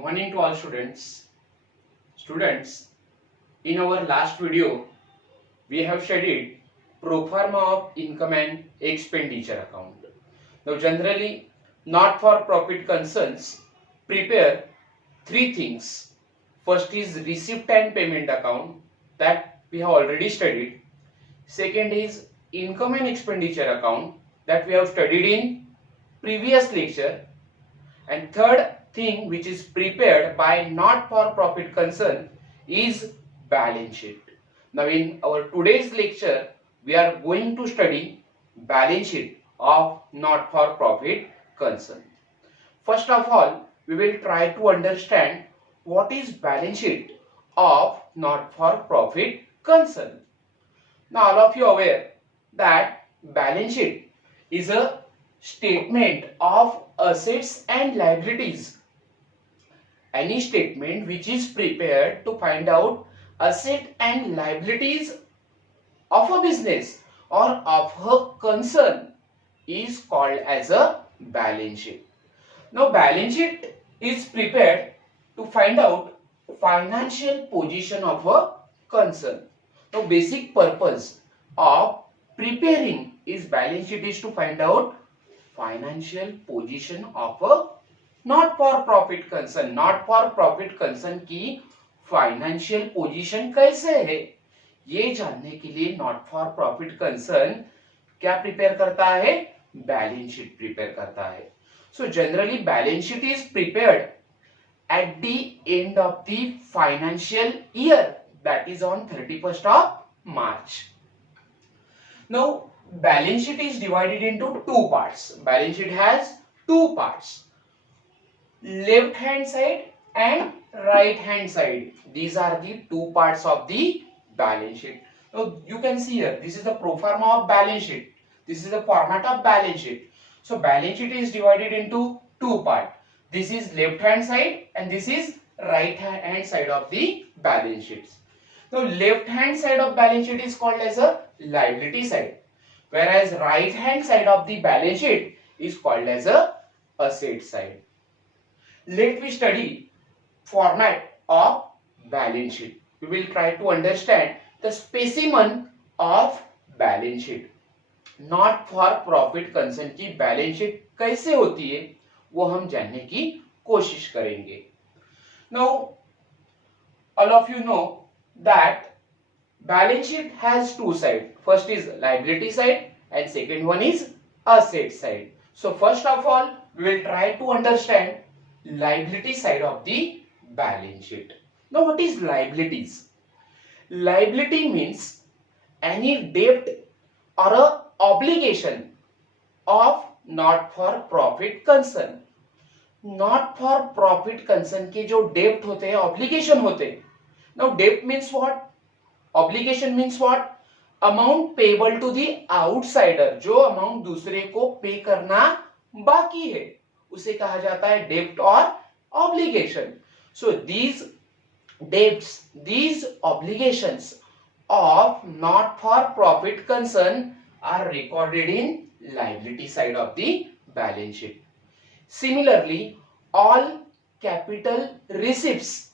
morning to all students. Students, in our last video, we have studied pro forma of income and expenditure account. Now, generally, not for profit concerns prepare three things. First is receipt and payment account that we have already studied. Second is income and expenditure account that we have studied in previous lecture. And third thing which is prepared by not for profit concern is balance sheet. Now in our today's lecture we are going to study balance sheet of not for profit concern. First of all, we will try to understand what is balance sheet of not for profit concern. Now all of you are aware that balance sheet is a statement of assets and liabilities. Any statement which is prepared to find out asset and liabilities of a business or of a concern is called as a balance sheet. Now balance sheet is prepared to find out financial position of a concern. Now basic purpose of preparing is balance sheet is to find out financial position of a not for profit concern. Not for profit concern की financial position कैसे है ये जानने के लिए not for profit concern क्या prepare करता है, बैलेंस शीट प्रिपेयर करता है. So generally balance sheet is prepared at the end of the financial year, that is on 31st of March. Now balance sheet is divided into two parts. Balance sheet has two parts, left hand side and right hand side. These are the two parts of the balance sheet. Now you can see here, this is the pro forma of balance sheet, this is the format of balance sheet. So balance sheet is divided into two parts. This is left hand side and this is right hand side of the balance sheets. Now left hand side of balance sheet is called as a liability side, whereas right hand side of the balance sheet is called as a asset side. Let me study format of balance sheet. We will try to understand the specimen of balance sheet. Not for profit concern की balance sheet कैसे होती है वो हम जानने की कोशिश करेंगे. Now all of you know that balance sheet has two sides. First is liability side and second one is asset side. So first of all we will try to understand liability side of the balance sheet. Now what is liabilities? Liability means any debt or a obligation of not for profit concern. Not for profit concern के जो डेप्ट होते हैं, obligation होते हैं. Now डेप्ट means what, obligation means what, amount payable to the outsider. जो amount दूसरे को पे करना बाकी है उसे कहा जाता है डेप्ट और obligation. So these debts, these obligations of not for profit concern are recorded in liability side of the balance sheet. Similarly, all capital receipts,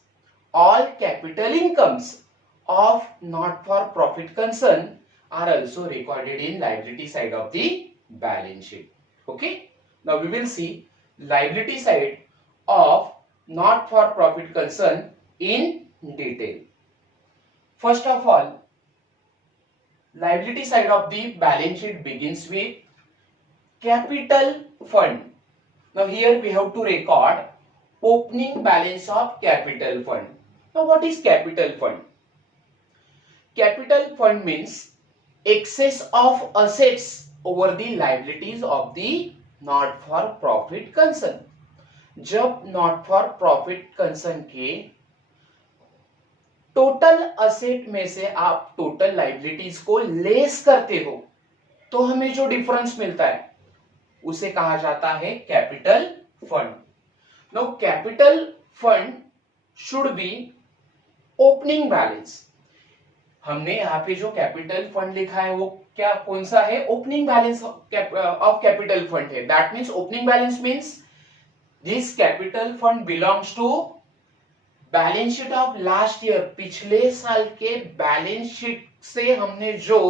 all capital incomes of not for profit concern are also recorded in liability side of the balance sheet. Okay, now we will see liability side of not for profit concern in detail. First of all, liability side of the balance sheet begins with capital fund. Now here we have to record opening balance of capital fund. Now what is capital fund? Capital fund means excess of assets over the liabilities of the not for profit concern. जब not for profit concern के total asset में से आप total liabilities को less करते हो तो हमें जो डिफरेंस मिलता है उसे कहा जाता है capital fund. Now capital fund should be opening balance. हमने यहाँ पे जो कैपिटल फंड लिखा है वो क्या, कौन सा है, opening balance of capital fund है. That means opening balance means this capital fund belongs to balance sheet of last year, पिछले साल के बैलेंस शीट से हमने जो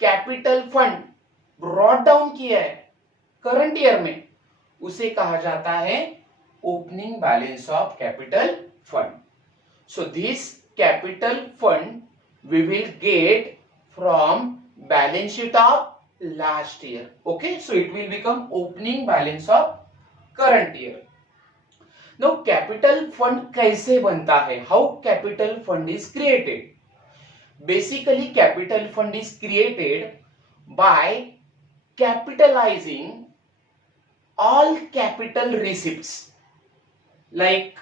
कैपिटल फंड ब्रॉट डाउन किया है करंट ईयर में, उसे कहा जाता है opening balance of capital fund. So this capital fund we will get from balance sheet of last year. Okay, so it will become opening balance of current year. Now capital fund कैसे बनता है? How capital fund is created? Basically capital fund is created by capitalizing all capital receipts like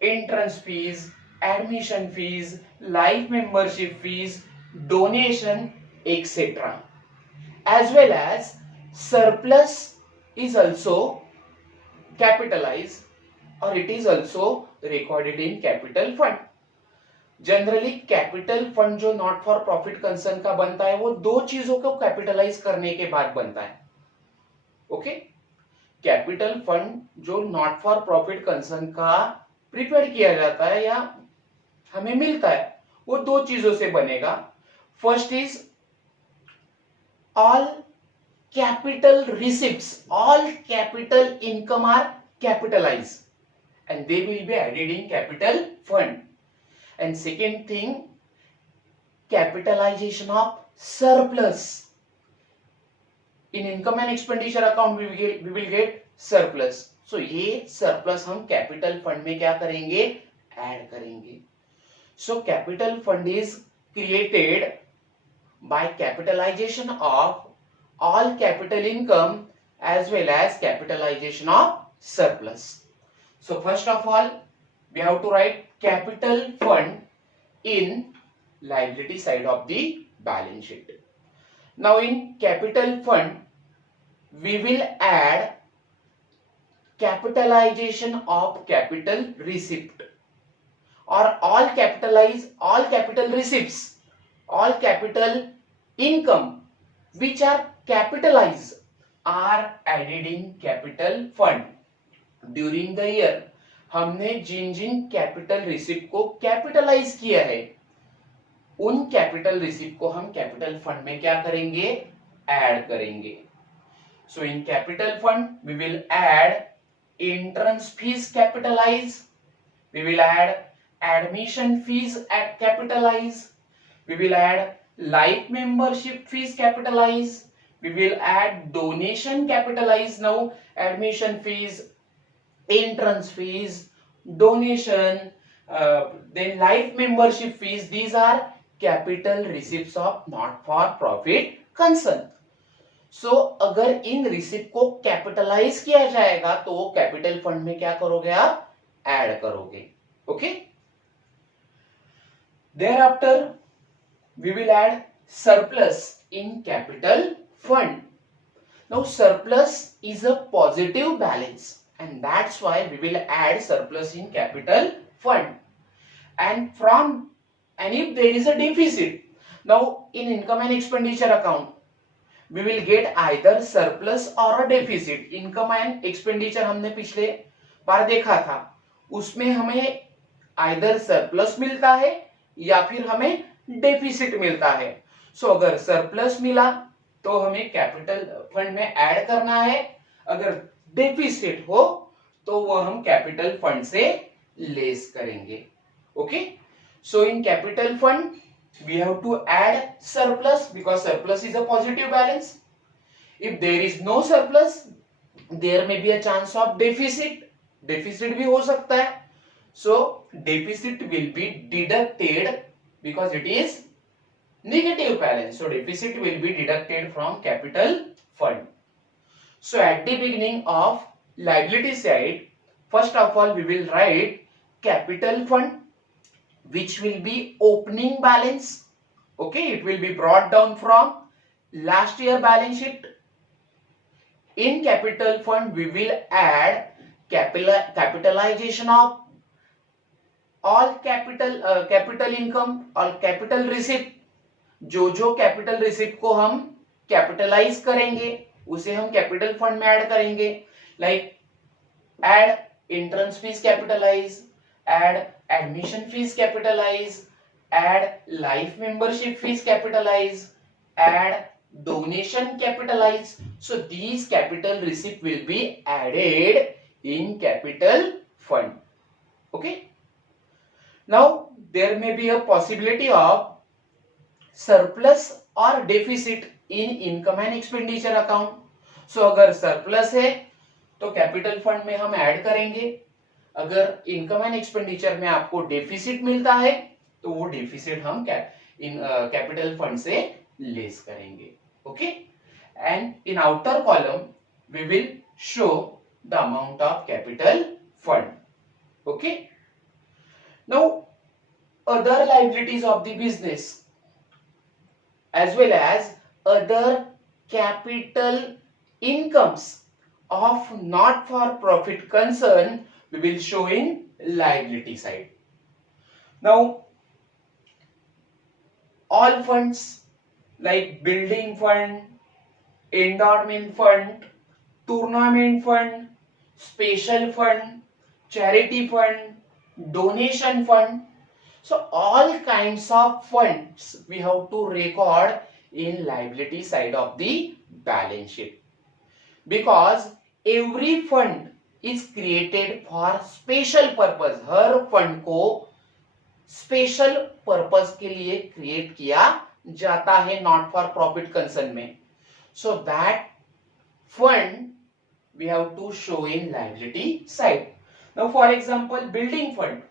entrance fees, admission fees, life membership fees, donation, etc. As well as surplus is also capitalized or it is also recorded in capital fund. Generally capital fund जो not for profit concern का बनता है वो दो चीजों को capitalise करने के बाद बनता है. ओके, कैपिटल फंड जो नॉट फॉर प्रॉफिट कंसर्न का प्रिपेयर किया जाता है या हमें मिलता है वो दो चीजों से बनेगा. First is all capital receipts, all capital income are capitalize and they will be added in capital fund. And second thing, capitalization of surplus. In income and expenditure account we will get surplus. So ये surplus हम capital fund में क्या करेंगे? Add करेंगे. So capital fund is created by capitalisation of all capital income as well as capitalisation of surplus. So first of all we have to write capital fund in liability side of the balance sheet. Now in capital fund we will add capitalization of capital receipt or all capital receipts, all capital income which are capitalized are added in capital fund. During the year हमने जिन जिन capital receipt को capitalise किया है उन capital receipt को हम capital fund में क्या करेंगे? ऐड करेंगे. So in capital fund we will add entrance fees capitalize, we will add admission fees capitalize, we will add life membership fees capitalize, we will add donation capitalize. Now admission fees, entrance fees, donation, then life membership fees, these are capital receipts of not for profit concern. So अगर in receipt को capitalise किया जाएगा तो capital fund में क्या करोगे? आप add करोगे. Okay, thereafter we will add surplus in capital fund. Now surplus is a positive balance and that's why we will add surplus in capital fund. And if there is a deficit, now in income and expenditure account we will get either surplus or a deficit. income and expenditure हमने पिछले बार देखा था, उसमें हमें either surplus मिलता है या फिर हमें deficit मिलता है. सो अगर surplus मिला तो हमें कैपिटल फंड में ऐड करना है, अगर डेफिसिट हो तो वो हम कैपिटल फंड से लेस करेंगे. Okay, so in capital fund we have to add surplus because surplus is a positive balance. If there is no surplus there may be a chance of deficit, deficit भी हो सकता है. So deficit will be deducted because it is negative balance, so deficit will be deducted from capital fund. So at the beginning of liability side, first of all we will write capital fund which will be opening balance. Okay, it will be brought down from last year balance sheet. In capital fund we will add capitalization of all capital income or capital receipt. जो capital receipt को हम capitalise करेंगे उसे हम capital fund में add करेंगे. Like add entrance fees capitalise, add admission fees capitalize, add life membership fees capitalize, add donation capitalize. So these capital receipt will be added in capital fund. Okay. Now there may be a possibility of surplus or deficit in income and expenditure account. So अगर surplus है तो capital fund में हम add करेंगे, अगर income and expenditure में आपको deficit मिलता है तो वो डेफिसिट हम कैपिटल फंड से लेस करेंगे. Okay, and in outer column we will show the amount of capital fund. Okay, now other liabilities of the business as well as other capital incomes of not for profit concern we will show in liability side. Now all funds like building fund, endowment fund, tournament fund, special fund, charity fund, donation fund, so all kinds of funds we have to record in liability side of the balance sheet, because every fund is created for special purpose. Her fund को special purpose के लिए create किया जाता है, not for profit concern में. So that fund we have to show in liability side. Now for example, building fund.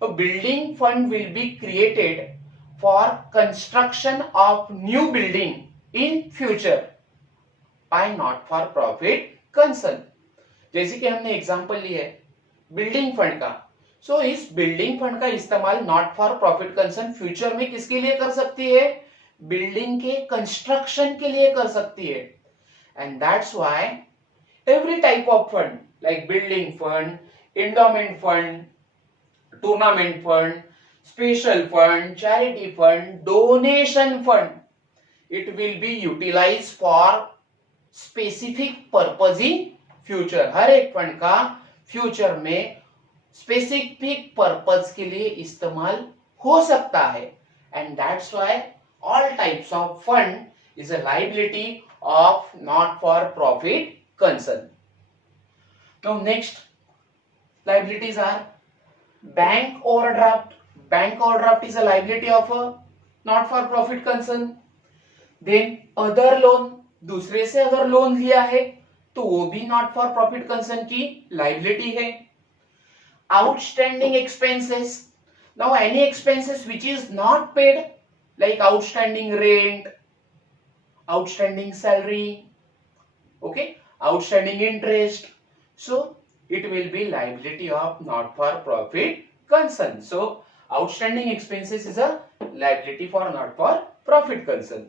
A building fund will be created for construction of new building in future by not for profit concern. जैसे कि हमने example लिया है building fund का, सो इस building fund का इस्तेमाल not for profit concern future में किसके लिए कर सकती है, बिल्डिंग के कंस्ट्रक्शन के लिए कर सकती है. And that's why every type of fund like building fund, endowment fund, tournament fund, special fund, charity fund, donation fund, it will be utilized for specific purpose in future. हर एक fund का future में specific purpose के लिए इस्तेमाल हो सकता है. And that's why all types of fund is a liability of not for profit concern. Now next liabilities are bank overdraft. Bank overdraft is a liability of a not for profit concern. Then other loan, दूसरे से अगर loan लिया है तो वो भी not for profit concern की liability है. Outstanding expenses. Now any expenses which is not paid like outstanding rent, outstanding salary, okay, outstanding interest, so it will be liability of not for profit concern. So outstanding expenses is a liability for not for profit concern.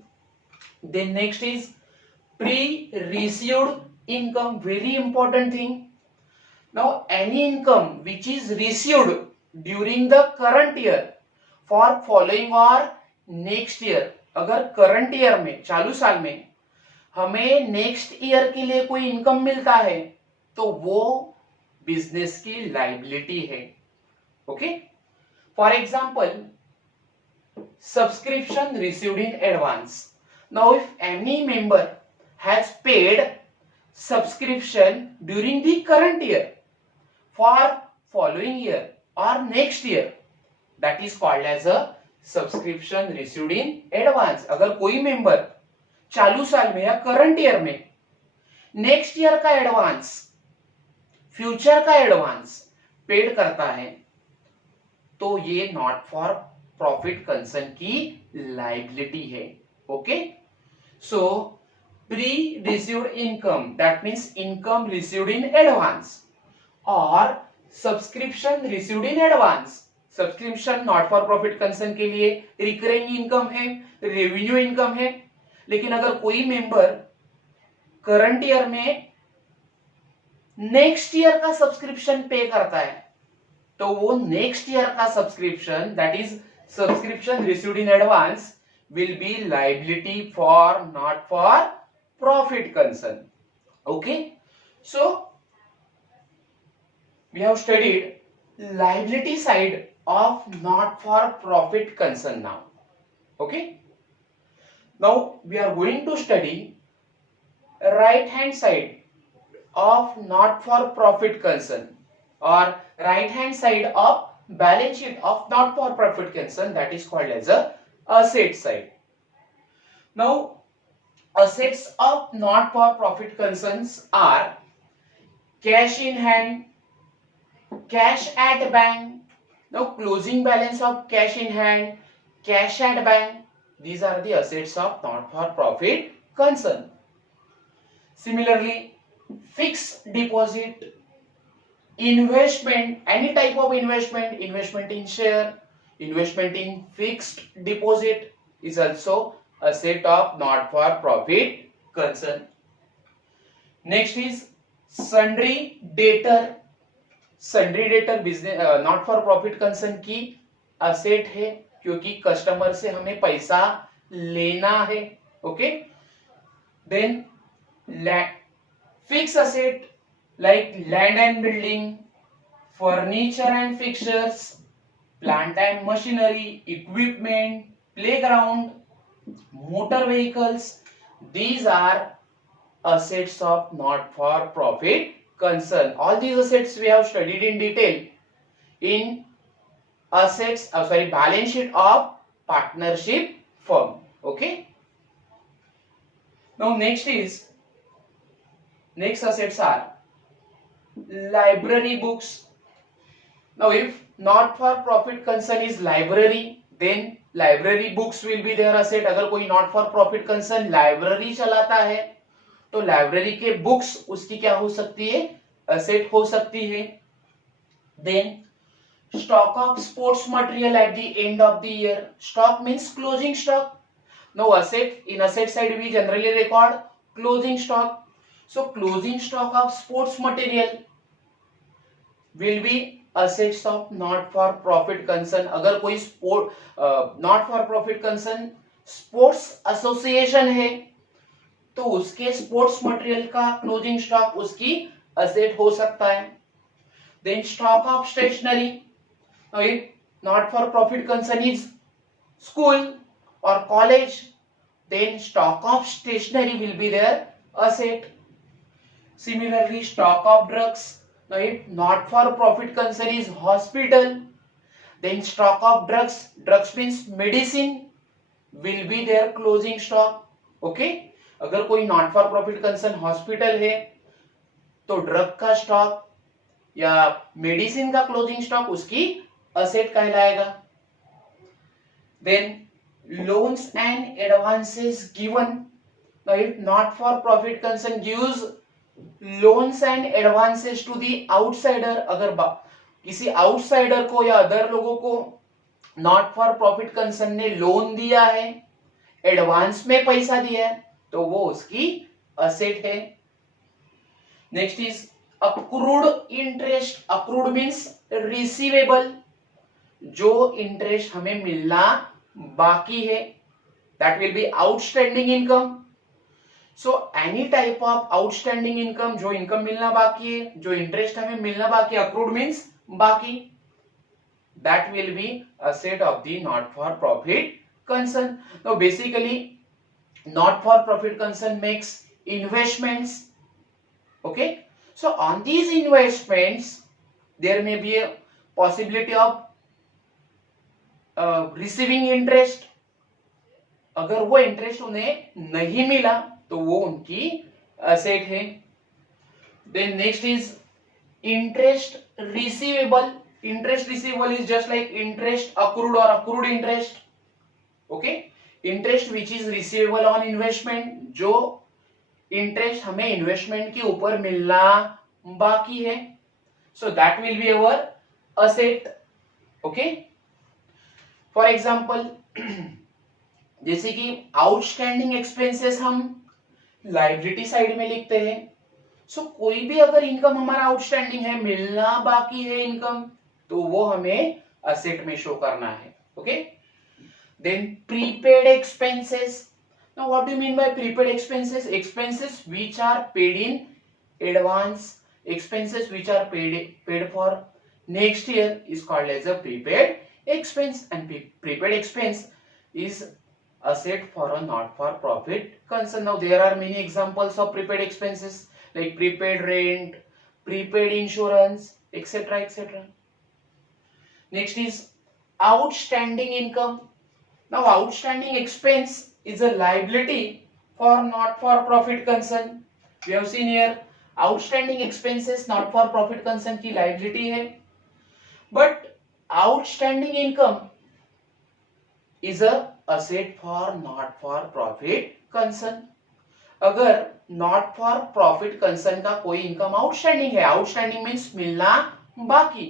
Then next is pre-received income, very important thing. Now any income which is received during the current year for following or next year, अगर current year में चालू साल में हमें next year के लिए कोई income मिलता है तो वो बिजनेस की लाइबिलिटी है. Okay, for example subscription received in advance. Now if any member has paid subscription during the current year for following year और next year, that is called as a subscription received in advance. अगर कोई मेंबर चालू साल में या current year में next year का एडवांस, फ्यूचर का एडवांस पेड करता है तो ये नॉट फॉर प्रॉफिट कंसर्न की लाइबिलिटी है. Okay, so pre received income, that means income received in advance, और subscription received in advance. Subscription not for profit concern के लिए रिकरिंग इनकम है, रेवेन्यू इनकम है. लेकिन अगर कोई मेंबर करंट ईयर में नेक्स्ट ईयर का सब्सक्रिप्शन पे करता है तो वो नेक्स्ट ईयर का subscription, that is subscription received in advance, will be liability for not for profit concern. Okay, so we have studied liability side of not for profit concern now. Okay, now we are going to study right hand side of not for profit concern, or right hand side of balance sheet of not for profit concern, that is called as a asset side. Now assets of not for profit concerns are cash in hand, cash at bank. Now closing balance of cash in hand, cash at bank, these are the assets of not for profit concern. Similarly, fixed deposit, investment, any type of investment, investment in share, investment in fixed deposit is also asset of not for profit concern. Next is sundry debtor. Sundry debtor business not for profit concern की asset है, क्योंकि customer से हमें पैसा लेना है. Okay, then fix asset like land and building, furniture and fixtures, plant and machinery, equipment, playground, motor vehicles, these are assets of not for profit concern. All these assets we have studied in detail in balance sheet of partnership firm. Okay, now next assets are library books. Now if not for profit concern is library, then library books will be their asset. अगर कोई not for profit concern library चलाता है तो library के books उसकी क्या हो सकती है, असेट हो सकती है. Then stock of sports material at the end of the year. Stock means closing stock. No asset, in asset side we generally record closing stock. So closing stock of sports material will be assets of not for profit concern. अगर कोई not for profit concern sports association है तो उसके sports material का closing stock उसकी asset हो सकता है. Then stock of stationery. Not for profit concern is school और college, then stock of stationery will be their asset. Similarly stock of drugs. Now, if not for profit concern is hospital, then stock of drugs means medicine will be their closing stock. Okay, अगर कोई not for profit concern hospital है तो drug का stock या medicine का closing stock उसकी asset कहलाएगा. Then loans and advances given. Now, if not for profit concern gives loans and advances to the outsider. अगर किसी आउटसाइडर को या अदर लोगों को नॉट फॉर प्रॉफिट कंसर्न ने लोन दिया है, एडवांस में पैसा दिया है, तो वो उसकी असेट है. Next is accrued interest. Accrued means receivable, जो इंटरेस्ट हमें मिलना बाकी है, that will be outstanding income. So any type of outstanding income, जो इनकम मिलना बाकी है, जो इंटरेस्ट हमें मिलना बाकी है, अक्रूड मींस बाकी, that will be asset of the not for profit concern. No basically not for profit concern makes investments. Okay, so on these investments there may be a possibility of receiving interest. अगर वो interest उन्हें नहीं मिला तो वो उनकी asset है. Then next is interest receivable. Interest receivable is just like interest accrued और accrued interest. Okay, interest which is receivable on investment, जो इंटरेस्ट हमें इन्वेस्टमेंट के ऊपर मिलना बाकी है, so that will be our asset. Okay, for example जैसे कि आउटस्टैंडिंग एक्सपेंसेस हम लाइबिलिटी साइड में लिखते हैं. सो कोई भी अगर इनकम हमारा आउटस्टैंडिंग है, मिलना बाकी है इनकम, तो वो हमें असेट में शो करना है. Okay, then prepaid expenses. Now what do you mean by prepaid expenses? Expenses which are paid in advance, expenses which are paid for Next here is called as a prepaid expense, and prepaid expense is asset for a not for profit concern. Now there are many examples of prepaid expenses like prepaid rent, prepaid insurance, etc., etc. Next is outstanding income. Now outstanding expense is a liability for not for profit concern. We have seen here outstanding expenses not for profit concern की liability है, but outstanding income is a asset for not for profit concern. अगर not for profit concern का कोई income outstanding है, outstanding means मिलना बाकी,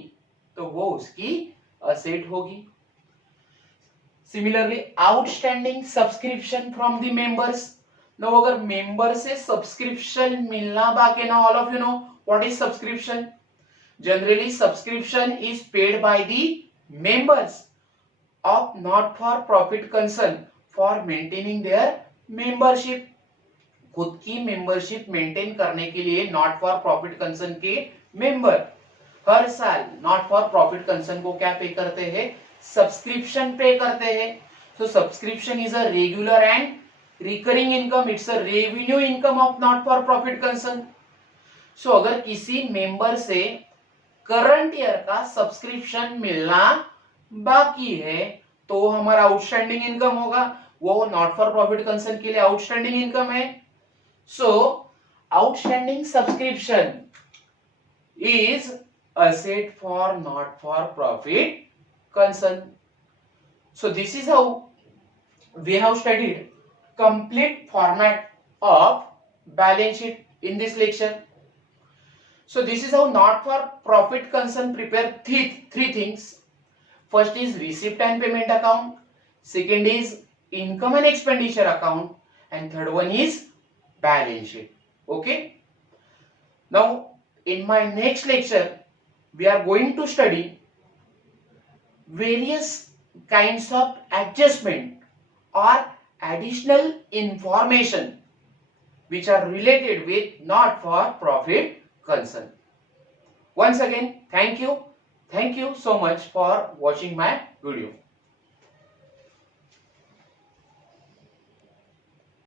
तो वो उसकी असेट होगी. Similarly outstanding subscription from the members. No अगर मेंबर से सब्सक्रिप्शन मिलना बाकी ना, all of you know what is subscription. Generally subscription is paid by the members of not for profit concern for maintaining their membership. खुद की membership maintain करने के लिए नॉट फॉर प्रॉफिट कंसर्न के मेंबर हर साल नॉट फॉर प्रॉफिट कंसर्न को क्या पे करते हैं, सब्सक्रिप्शन पे करते हैं. So subscription is a regular and recurring income, it's a revenue income of not for profit concern. So अगर किसी मेंबर से करंट ईयर का सब्सक्रिप्शन मिलना बाकी है तो हमारा आउटस्टैंडिंग इनकम होगा, वो नॉट फॉर प्रॉफिट कंसर्न के लिए आउटस्टैंडिंग इनकम है. So, outstanding subscription is asset for not for profit concern. So, this is how we have studied complete format of balance sheet in this lecture. So, this is how not for profit concern prepare three things. First is receipt and payment account. Second is income and expenditure account. And third one is balance sheet. Okay. Now in my next lecture we are going to study various kinds of adjustment or additional information which are related with not for profit concern. Once again, thank you so much for watching my video.